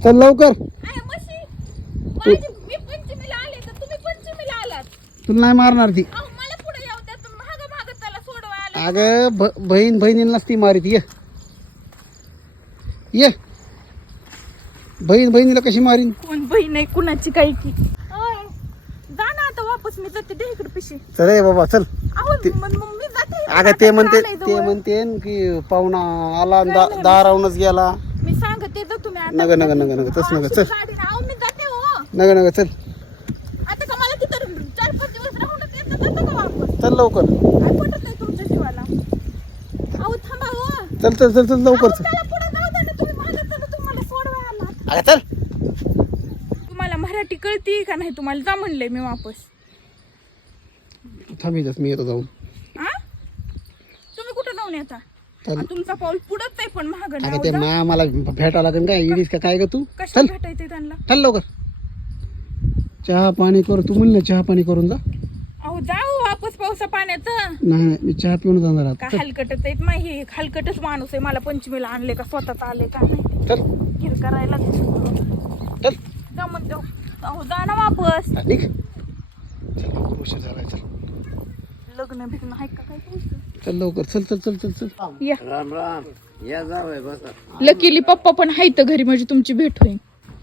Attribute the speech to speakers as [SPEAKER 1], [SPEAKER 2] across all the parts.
[SPEAKER 1] चल लवकर.
[SPEAKER 2] मी पंचमीला आले तर तुम्ही पंचमीला आलात.
[SPEAKER 1] तुला नाही मारणार ती.
[SPEAKER 2] अहो मला पुढे येऊ द्या. तुम्ही माग त्याला सोडवायला.
[SPEAKER 1] अगं बहीण बहिणींनाच ती मारित. ये ये, बहीण बहिणीला कशी मारीन?
[SPEAKER 2] कोण बहीण आहे कुणाची काही की. जा ना आता वापस. मी जाते दे इकडे पिशी.
[SPEAKER 1] चल रे बाबा चल.
[SPEAKER 2] अहो मग मी जाते.
[SPEAKER 1] अगं ते म्हणते की पाहुणा आला दारावूनच गेला.
[SPEAKER 2] मी सांगते जा तुम्ही आता.
[SPEAKER 1] नग नग नग नग तस नग. चल
[SPEAKER 2] अहो मी जाते हो.
[SPEAKER 1] नग नग चल.
[SPEAKER 2] आता का मला तिथं 4-5 दिवस राहूनच येतं जातं का वापस?
[SPEAKER 1] चल लवकर.
[SPEAKER 2] काय पटत नाही तुमच्या जीवाला. अहो थांबा हो.
[SPEAKER 1] चल चल चल चल लवकर चल.
[SPEAKER 2] त्याला पुढे जाऊ द्या ना. तुम्ही मागं चला. तुम्हाला सोडवायला.
[SPEAKER 1] अगं चल.
[SPEAKER 2] तुम्हाला मराठी कळती का नाही? तुम्हाला जा म्हणलंय मी वापस.
[SPEAKER 1] थांबितच मी येतो जाऊन.
[SPEAKER 2] हा तुम्ही कुठं जाऊन येता?
[SPEAKER 1] चल.
[SPEAKER 2] तुमचा पाऊल पुढंच आहे पण महाग
[SPEAKER 1] अगं ते मला भेटायला लागेल काय? इडीस का काय ग तू?
[SPEAKER 2] कशा
[SPEAKER 1] चल
[SPEAKER 2] भेटायचंय त्यांना?
[SPEAKER 1] चल लवकर. चहा पाणी कर. तू म्हणलं चहा पाणी करून जा.
[SPEAKER 2] अहो जाऊ वापस पावसा पाण्याचं.
[SPEAKER 1] नाही नाही मी चहा पिऊन जाणार
[SPEAKER 2] का
[SPEAKER 1] आता.
[SPEAKER 2] हलकटच आहेत माही. हलकटच माणूस आहे. मला पंचमीला आणले का स्वतःच आले का नाही
[SPEAKER 1] चल
[SPEAKER 2] गिर करायला.
[SPEAKER 1] चल.
[SPEAKER 2] जा म्हणतो. अहो जा ना वापस.
[SPEAKER 1] हा, निघ. चल लवकर उशीर झालाय. चल
[SPEAKER 2] लग्न बिग्न आहे का काय तुमचं?
[SPEAKER 1] चल लवकर. चल चल चल चल चल.
[SPEAKER 2] या
[SPEAKER 3] राम राम या जावय बसा.
[SPEAKER 2] लकीली पप्पा पण आहेत घरी म्हणजे तुमची भेट होईल.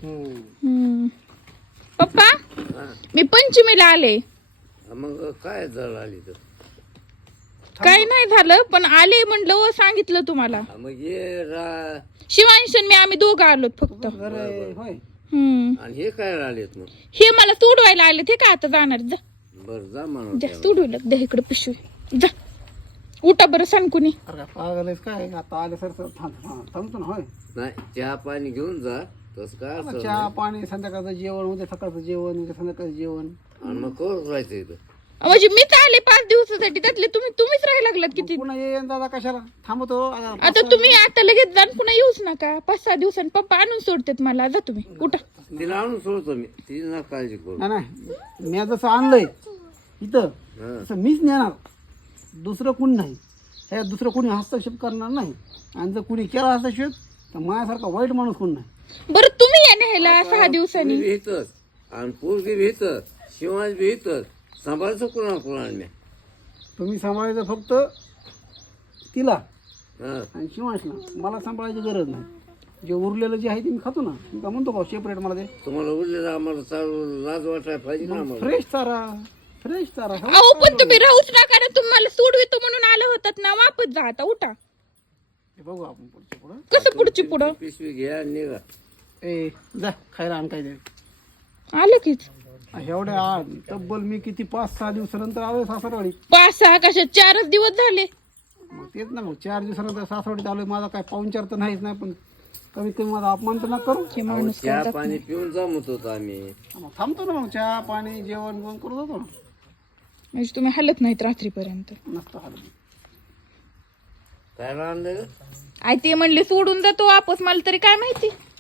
[SPEAKER 2] पप्पा मी पंचमीला आले.
[SPEAKER 3] मग काय जळ आली तर
[SPEAKER 2] काही नाही झालं पण आले म्हणलं सांगितलं तुम्हाला.
[SPEAKER 3] मग ये
[SPEAKER 2] शिवांशन मी आम्ही दोघं आलोत फक्त.
[SPEAKER 1] होय.
[SPEAKER 3] आणि हे काय आलेत मग?
[SPEAKER 2] हे मला सोडवायला आले ते का आता जाणार. जा
[SPEAKER 3] बर जा म्हणून
[SPEAKER 2] जा सोडवलं द्या इकडे पिशवी. जा उठा बरं सांग कुणी.
[SPEAKER 1] अरे काय पागल आहेस काय? आता आले सर थांबतो ना. होय.
[SPEAKER 3] नाही चहा पाणी घेऊन जा. तस काय
[SPEAKER 1] आता
[SPEAKER 3] असं
[SPEAKER 1] चहा
[SPEAKER 3] नाही.
[SPEAKER 1] पाणी संध्याकाळचं जेवण, उद्या सकाळचं जेवण, उद्या संध्याकाळचं जेवण.
[SPEAKER 3] आणि मग कवर राहायचं इथं.
[SPEAKER 2] म्हणजे मीच आले 5 दिवसासाठी. त्यातले तुम्हीच राहायला लागलात किती.
[SPEAKER 1] पुन्हा ये दादा कशाला थांबतो?
[SPEAKER 2] आता तुम्ही आता लगेच जा पुन्हा येऊच नका. 5-6 दिवसांनी पप्पा आणून सोडतात मला. जा तुम्ही उठा.
[SPEAKER 3] तिला आणून सोडतो मी. ती ना काळजी करू.
[SPEAKER 1] नाही मी जसं आणलंय इथं तसं मीच नेणार. दुसरं कोणी नाही. हे दुसरं कोणी हस्तक्षेप करणार नाही. आणि जर कोणी केला हस्तक्षेप तर माझ्यासारखा वाईट माणूस कोण नाही.
[SPEAKER 2] बरं तुम्ही या न्यायला 6 दिवसांनी.
[SPEAKER 3] तुम्ही भीतच आणि पोरगी भीतच. शिवाज भीतच. सांभाळायचं कुणा
[SPEAKER 1] तुम्ही सांभाळायचं फक्त तिला
[SPEAKER 3] हा.
[SPEAKER 1] आणि शिवांशला. मला सांभाळायची गरज नाही. जे उरलेलं जे आहे ते मी खातो ना. मी का म्हणतो का सेपरेट मला दे.
[SPEAKER 3] तुम्हाला उरलेलं आम्हाला चालू लाज वाटायला पाहिजे ना आम्हाला.
[SPEAKER 1] फ्रेश चारा. फ्रेश चारा.
[SPEAKER 2] अहो पण तुम्ही राहूच नका ना. तुम्हाला सोडवितो म्हणून आलं होतात ना. वापस जा आता उठा.
[SPEAKER 1] हे बघू आपण पुढच्या पुढं.
[SPEAKER 2] कसं पुढची पुढं?
[SPEAKER 3] पिशवी घ्या आणि निघा.
[SPEAKER 1] ए जा खायला आण काय दे.
[SPEAKER 2] आलं कीच.
[SPEAKER 1] एवढ्या तब्बल मी किती 5-6 दिवसानंतर आलोय सासरवाडी.
[SPEAKER 2] 5-6 कशा 4च दिवस झाले.
[SPEAKER 1] मग तेच ना. मग 4 दिवसानंतर सासरवाडीत आलोय. माझा काय पाहुणचार तर नाहीच नाही. पण कमीत कमी माझा अपमान तर ना करू.
[SPEAKER 2] हे माणूस
[SPEAKER 3] चहा
[SPEAKER 2] करतात.
[SPEAKER 3] पाणी पिऊन जमत होतो आम्ही.
[SPEAKER 1] मग थांबतो ना. मग चहा पाणी जेवण बिवण करू जातो ना.
[SPEAKER 2] म्हणजे तुम्ही हलत नाहीत रात्रीपर्यंत.
[SPEAKER 1] नसतं हाल.
[SPEAKER 3] काय आणलं?
[SPEAKER 2] आई ते म्हणले सोडून जातो वापस. मला तरी काय माहिती.